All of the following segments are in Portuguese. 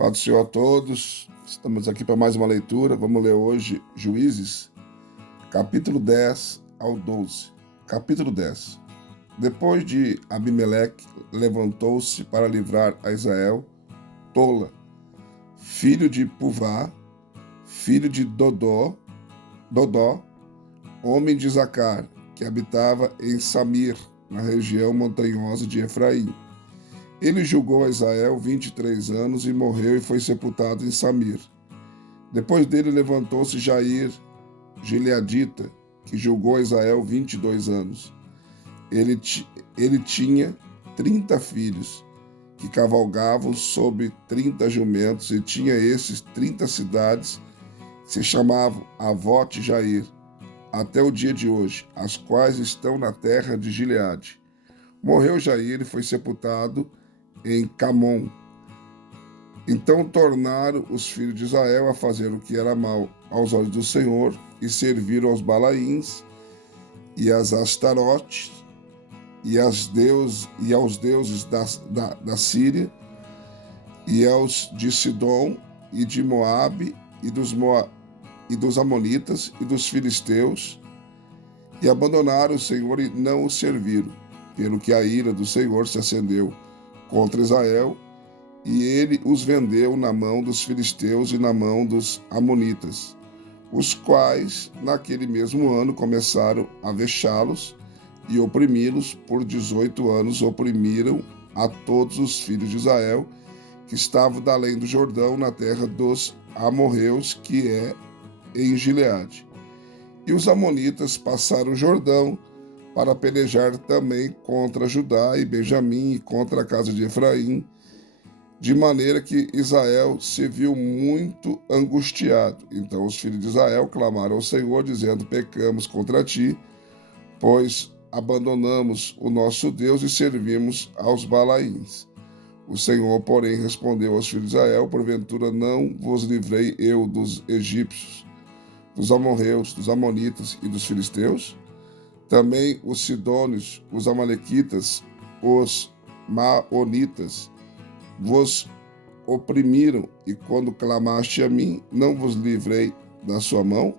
Paz do Senhor a todos. Estamos aqui para mais uma leitura. Vamos ler hoje Juízes, capítulo 10 ao 12. Capítulo 10. Depois de Abimeleque, levantou-se para livrar a Israel Tola, filho de Puvá, filho de Dodó, homem de Zacar, que habitava em Samir, na região montanhosa de Efraim. Ele julgou a Israel 23 anos e morreu e foi sepultado em Samir. Depois dele levantou-se Jair, gileadita, que julgou a Israel 22 anos. Ele tinha 30 filhos, que cavalgavam sobre 30 jumentos, e tinha esses 30 cidades, que se chamavam Avote Jair, até o dia de hoje, as quais estão na terra de Gileade. Morreu Jair e foi sepultado em Camon. Então tornaram os filhos de Israel a fazer o que era mal aos olhos do Senhor, e serviram aos Balaíns e às Astarotes e aos deuses da Síria, e aos de Sidom e de Moabe e dos Amonitas e dos Filisteus, e abandonaram o Senhor e não o serviram, pelo que a ira do Senhor se acendeu contra Israel, e ele os vendeu na mão dos filisteus e na mão dos amonitas, os quais, naquele mesmo ano, começaram a vexá-los e oprimi-los. Por 18 anos oprimiram a todos os filhos de Israel, que estavam da além do Jordão, na terra dos amorreus, que é em Gileade. E os amonitas passaram o Jordão para pelejar também contra Judá e Benjamim e contra a casa de Efraim, de maneira que Israel se viu muito angustiado. Então os filhos de Israel clamaram ao Senhor, dizendo: pecamos contra ti, pois abandonamos o nosso Deus e servimos aos Balaíns. O Senhor, porém, respondeu aos filhos de Israel: porventura não vos livrei eu dos egípcios, dos amorreus, dos amonitas e dos filisteus? Também os sidônios, os amalequitas, os maonitas vos oprimiram, e quando clamaste a mim, não vos livrei da sua mão?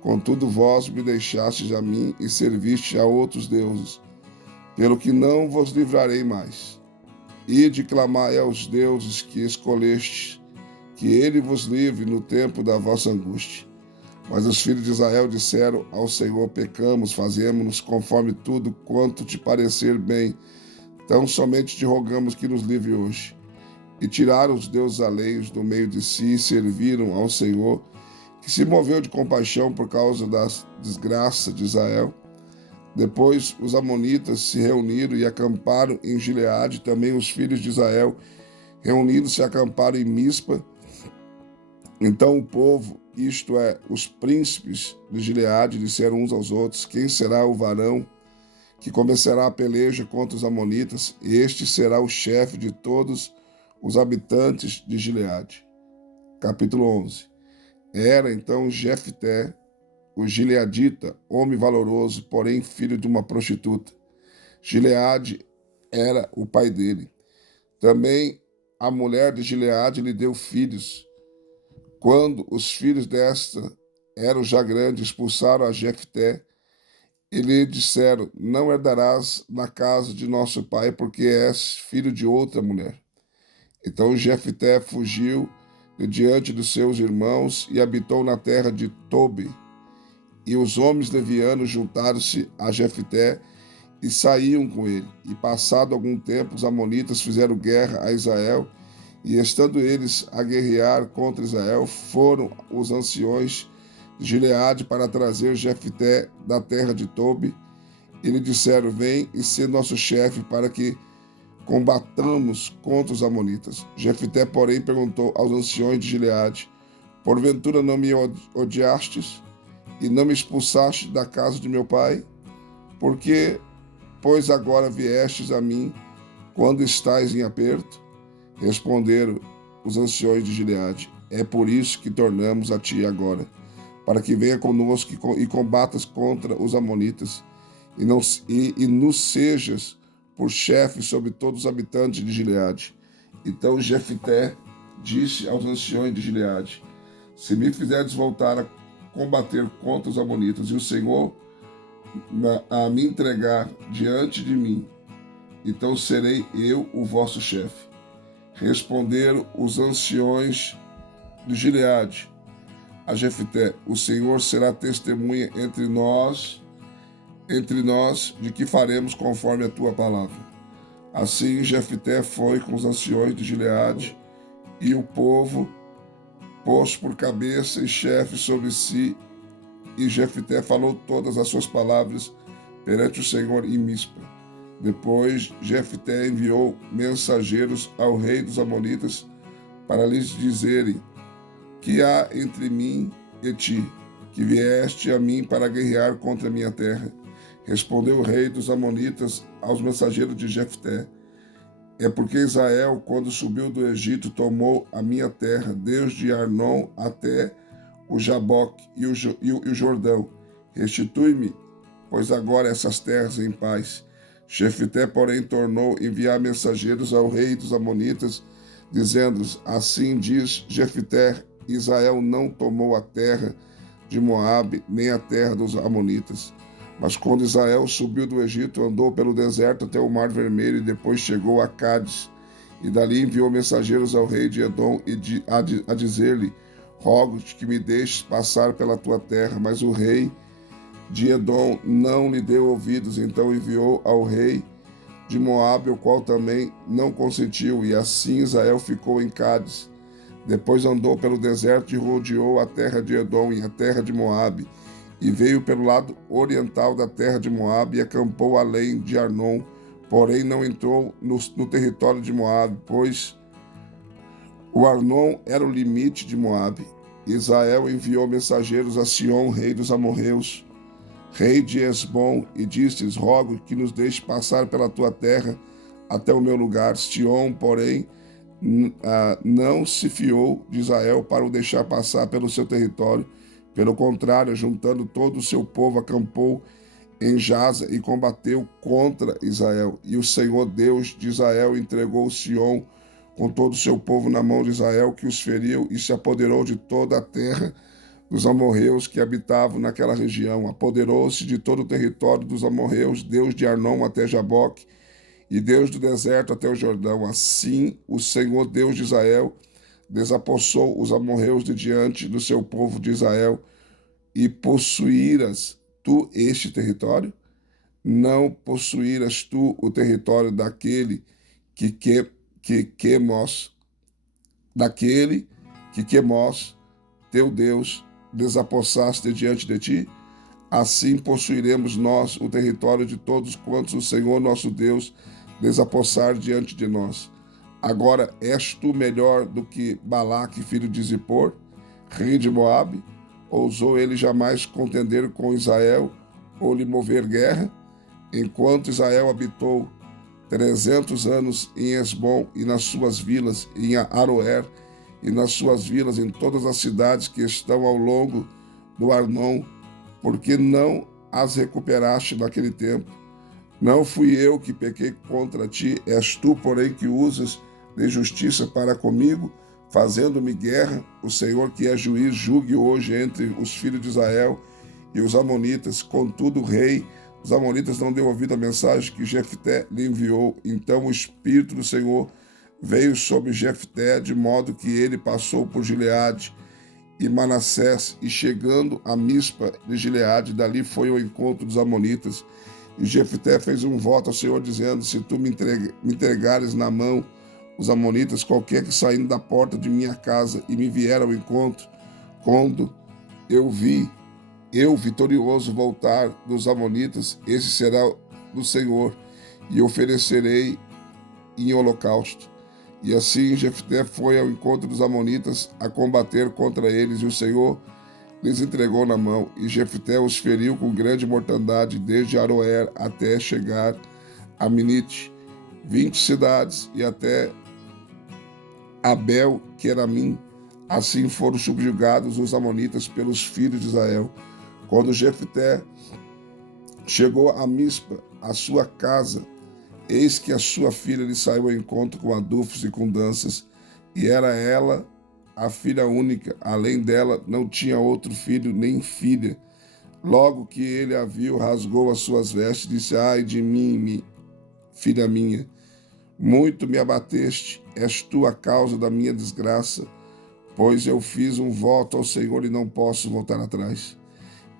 Contudo, vós me deixastes a mim e serviste a outros deuses, pelo que não vos livrarei mais. Ide clamai aos deuses que escolhestes, que ele vos livre no tempo da vossa angústia. Mas os filhos de Israel disseram ao Senhor: pecamos, fazemos-nos conforme tudo quanto te parecer bem, tão somente te rogamos que nos livre hoje. E tiraram os deuses alheios do meio de si e serviram ao Senhor, que se moveu de compaixão por causa da desgraça de Israel. Depois os amonitas se reuniram e acamparam em Gileade. Também os filhos de Israel, reunidos, se acamparam em Mispa. Então o povo, isto é, os príncipes de Gileade, disseram uns aos outros: quem será o varão que começará a peleja contra os amonitas? Este será o chefe de todos os habitantes de Gileade. Capítulo 11. Era então Jefté, o gileadita, homem valoroso, porém filho de uma prostituta. Gileade era o pai dele. Também a mulher de Gileade lhe deu filhos. Quando os filhos desta eram já grandes, expulsaram a Jefté e lhe disseram: não herdarás na casa de nosso pai, porque és filho de outra mulher. Então Jefté fugiu de diante dos seus irmãos e habitou na terra de Tobi. E os homens levianos juntaram-se a Jefté e saíam com ele. E passado algum tempo, os amonitas fizeram guerra a Israel, e estando eles a guerrear contra Israel, foram os anciões de Gileade para trazer Jefté da terra de Tobi, e lhe disseram: vem e sê nosso chefe, para que combatamos contra os amonitas. Jefté, porém, perguntou aos anciões de Gileade: porventura não me odiastes e não me expulsaste da casa de meu pai? Por que, pois, agora viestes a mim quando estais em aperto? Responderam os anciões de Gileade: é por isso que tornamos a ti agora, para que venha conosco e combatas contra os amonitas, e nos sejas por chefe sobre todos os habitantes de Gileade. Então Jefté disse aos anciões de Gileade: se me fizerdes voltar a combater contra os amonitas, e o Senhor a me entregar diante de mim, então serei eu o vosso chefe. Responderam os anciões de Gileade a Jefté: o Senhor será testemunha entre nós de que faremos conforme a tua palavra. Assim Jefté foi com os anciões de Gileade, e o povo pôs por cabeça e chefe sobre si, e Jefté falou todas as suas palavras perante o Senhor em Mispa. Depois Jefté enviou mensageiros ao rei dos amonitas para lhes dizerem: que há entre mim e ti, que vieste a mim para guerrear contra a minha terra? Respondeu o rei dos amonitas aos mensageiros de Jefté: é porque Israel, quando subiu do Egito, tomou a minha terra, desde Arnon até o Jaboque e o Jordão. Restitui-me, pois agora essas terras em paz. Jefté, porém, tornou enviar mensageiros ao rei dos amonitas, dizendo-lhes: assim diz Jefté: Israel não tomou a terra de Moabe, nem a terra dos amonitas. Mas quando Israel subiu do Egito, andou pelo deserto até o Mar Vermelho, e depois chegou a Cádiz. E dali enviou mensageiros ao rei de Edom a dizer-lhe: rogo-te que me deixes passar pela tua terra. Mas o rei de Edom não lhe deu ouvidos. Então enviou ao rei de Moabe, o qual também não consentiu. E assim Israel ficou em Cádiz. Depois andou pelo deserto e rodeou a terra de Edom e a terra de Moabe, e veio pelo lado oriental da terra de Moabe e acampou além de Arnon, porém não entrou no território de Moabe, pois o Arnon era o limite de Moabe. Israel enviou mensageiros a Sion, rei dos amorreus, rei de Esbom, e disse-lhes: rogo que nos deixe passar pela tua terra até o meu lugar. Sion, porém, não se fiou de Israel para o deixar passar pelo seu território. Pelo contrário, juntando todo o seu povo, acampou em Jaza e combateu contra Israel. E o Senhor Deus de Israel entregou Sion com todo o seu povo na mão de Israel, que os feriu e se apoderou de toda a terra dos amorreus que habitavam naquela região. Apoderou-se de todo o território dos amorreus, Deus de Arnon até Jaboque, e Deus do deserto até o Jordão. Assim o Senhor Deus de Israel desapossou os amorreus de diante do seu povo de Israel. E possuíras tu este território? Não possuíras tu o território daquele que Quemos, teu Deus, desapossaste diante de ti? Assim possuiremos nós o território de todos quantos o Senhor nosso Deus desapossar diante de nós. Agora és tu melhor do que Balaque, filho de Zippor, rei de Moabe? Ousou ele jamais contender com Israel ou lhe mover guerra? Enquanto Israel habitou 300 anos em Esbom e nas suas vilas, em Aroer e nas suas vilas, em todas as cidades que estão ao longo do Arnon, porque não as recuperaste naquele tempo? Não fui eu que pequei contra ti, és tu, porém, que usas de justiça para comigo, fazendo-me guerra. O Senhor, que é juiz, julgue hoje entre os filhos de Israel e os amonitas. Contudo, o rei dos amonitas não deu ouvido à mensagem que Jefté lhe enviou. Então o Espírito do Senhor veio sobre Jefté, de modo que ele passou por Gileade e Manassés, e chegando a Mispa de Gileade, dali foi ao encontro dos amonitas. E Jefté fez um voto ao Senhor, dizendo: se tu me entregares na mão os amonitas, qualquer que saindo da porta de minha casa e me vier ao encontro, quando eu vitorioso voltar dos amonitas, esse será do Senhor, e oferecerei em holocausto. E assim Jefté foi ao encontro dos amonitas a combater contra eles, e o Senhor lhes entregou na mão. E Jefté os feriu com grande mortandade, desde Aroer até chegar a Minite, 20 cidades, e até Abel Queramim. Assim foram subjugados os amonitas pelos filhos de Israel. Quando Jefté chegou a Mispa, a sua casa, eis que a sua filha lhe saiu ao encontro com adufes e com danças. e era ela a filha única. Além dela, não tinha outro filho nem filha. Logo que ele a viu, rasgou as suas vestes e disse: Ai de mim, filha minha, muito me abateste, és tu a causa da minha desgraça, pois eu fiz um voto ao Senhor e não posso voltar atrás.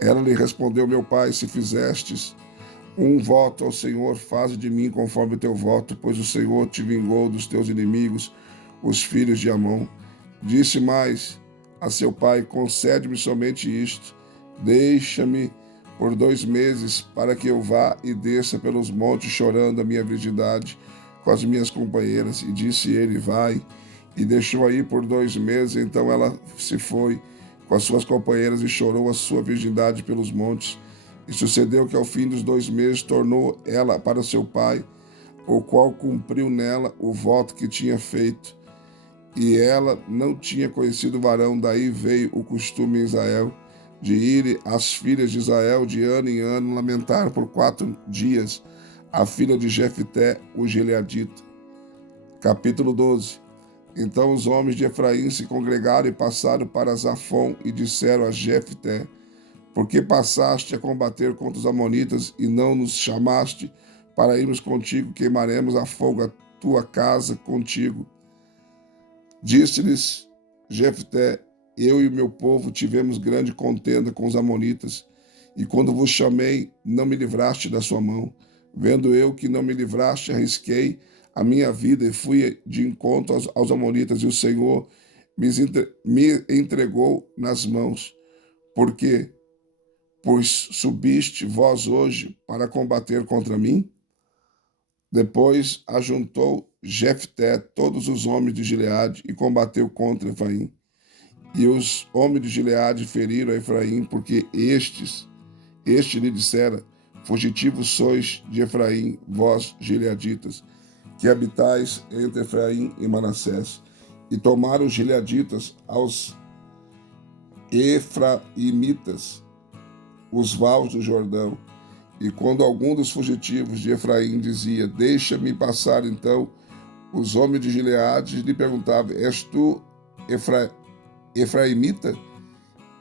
Ela lhe respondeu: Meu pai, se fizestes um voto ao Senhor, faze de mim conforme o teu voto, pois o Senhor te vingou dos teus inimigos, os filhos de Amon. Disse mais a seu pai: Concede-me somente isto, deixa-me por 2 meses, para que eu vá e desça pelos montes chorando a minha virgindade com as minhas companheiras. E disse ele: Vai. E deixou aí por 2 meses. Então ela se foi com as suas companheiras e chorou a sua virgindade pelos montes. E sucedeu que ao fim dos 2 meses tornou ela para seu pai, o qual cumpriu nela o voto que tinha feito. E ela não tinha conhecido varão. Daí veio o costume em Israel de ir as filhas de Israel de ano em ano lamentar por 4 dias a filha de Jefté, o gileadita. Capítulo 12. Então os homens de Efraim se congregaram e passaram para Zafon e disseram a Jefté: Por que passaste a combater contra os amonitas e não nos chamaste para irmos contigo? Queimaremos a fogo a tua casa contigo. Disse-lhes Jefté: Eu e o meu povo tivemos grande contenda com os amonitas, e quando vos chamei, não me livraste da sua mão. Vendo eu que não me livraste, arrisquei a minha vida e fui de encontro aos amonitas, e o Senhor me entregou nas mãos. Porque pois subiste vós hoje para combater contra mim? Depois ajuntou Jefté todos os homens de Gileade e combateu contra Efraim. E os homens de Gileade feriram a Efraim, porque este lhe dissera: Fugitivos sois de Efraim, vós gileaditas, que habitais entre Efraim e Manassés. E tomaram os gileaditas aos efraimitas os vales do Jordão. E quando algum dos fugitivos de Efraim dizia: Deixa-me passar, então os homens de Gileade lhe perguntavam: És tu efraimita?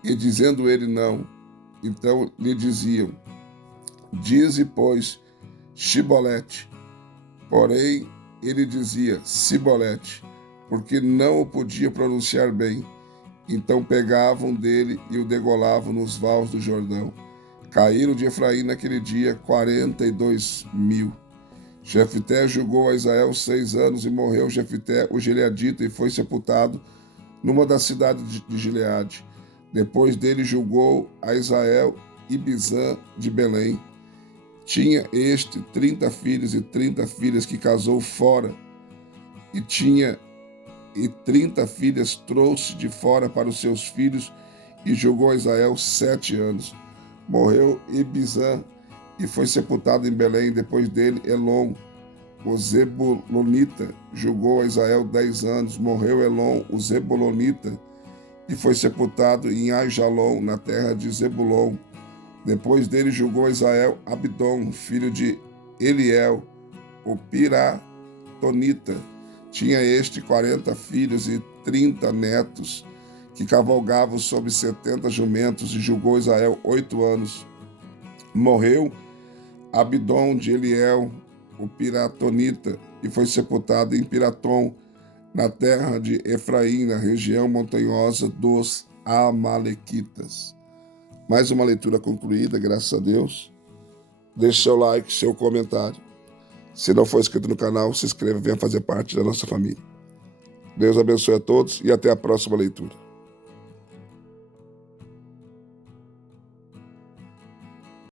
E dizendo ele não, então lhe diziam: Dize, pois, Shibolete. Porém, ele dizia Sibolete, porque não o podia pronunciar bem. Então pegavam dele e o degolavam nos vales do Jordão. Caíram de Efraim naquele dia 42.000. Jefté julgou a Israel 6 anos e morreu Jefté, o gileadita, e foi sepultado numa das cidades de Gileade. Depois dele julgou a Israel Ibizã de Belém. Tinha este 30 filhos e 30 filhas que casou fora, e 30 filhas trouxe de fora para os seus filhos, e julgou a Israel 7 anos. Morreu Ibizã e foi sepultado em Belém. Depois dele, Elon, o Zebulonita, julgou a Israel 10 anos. Morreu Elon, o Zebulonita, e foi sepultado em Aijalon, na terra de Zebulon. Depois dele julgou Israel Abdom, filho de Eliel, o Piratonita. Tinha este 40 filhos e 30 netos, que cavalgavam sobre 70 jumentos, e julgou Israel 8 anos. Morreu Abdom de Eliel, o Piratonita, e foi sepultado em Piratom, na terra de Efraim, na região montanhosa dos Amalequitas. Mais uma leitura concluída, graças a Deus. Deixe seu like, seu comentário. Se não for inscrito no canal, se inscreva e venha fazer parte da nossa família. Deus abençoe a todos e até a próxima leitura.